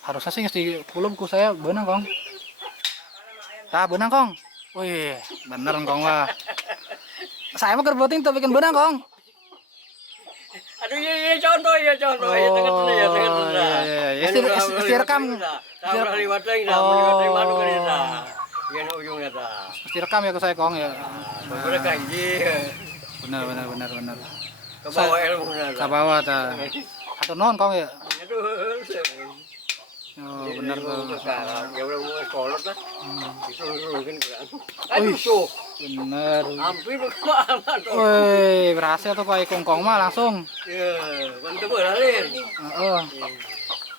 Harusnya sih di kulumku saya benang kong. Tah benang kong. Wih, bener kong lah. Saya mah kerboting tapi bikin benang kong. Aduh iya contoh ya contoh ya tengah tengah ya tengah tengah. Direkam. Tahu liwat lagi dah, liwat mana kan dah. Yang ujungnya dah. Direkam ya ke saya kong ya. Boleh kanji. Benar. Ke bawah ilmu dah. Ke bawah ta. Atau non kong ya. Aduh. Oh, benar tuh. Ya udah mau sekolah lah. Itu mungkin kan. Aduh tuh. Benar. Hampir kemana tuh. Wih, berhasil tuh Pak Kongkong mah langsung. Ya, mantap beralin. Heeh.